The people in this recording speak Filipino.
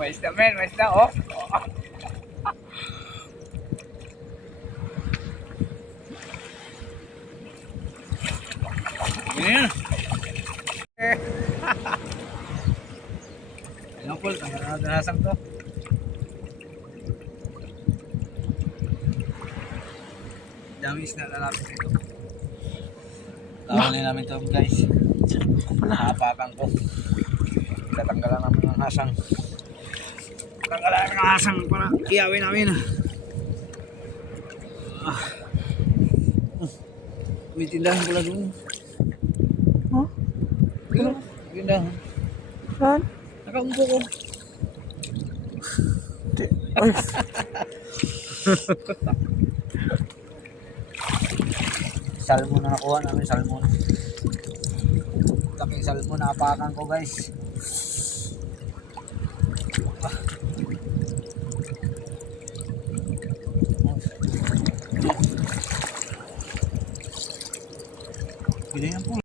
Mais na men, mais na oh. Ganyan. Alam po, nasang to. Dami isda na lapit ito. Tawalin namin ito guys. Nakapakan ko. Tatanggalan namin ng hasang. Tatanggalan ng hasang para iyawin namin. May tindahan pala doon. Huh? Tindahan. Saan? Nakaumpo ko. Ay. Salmon na nakuha namin, salmon. Laking salmon na apakan ko guys. Ganyan po.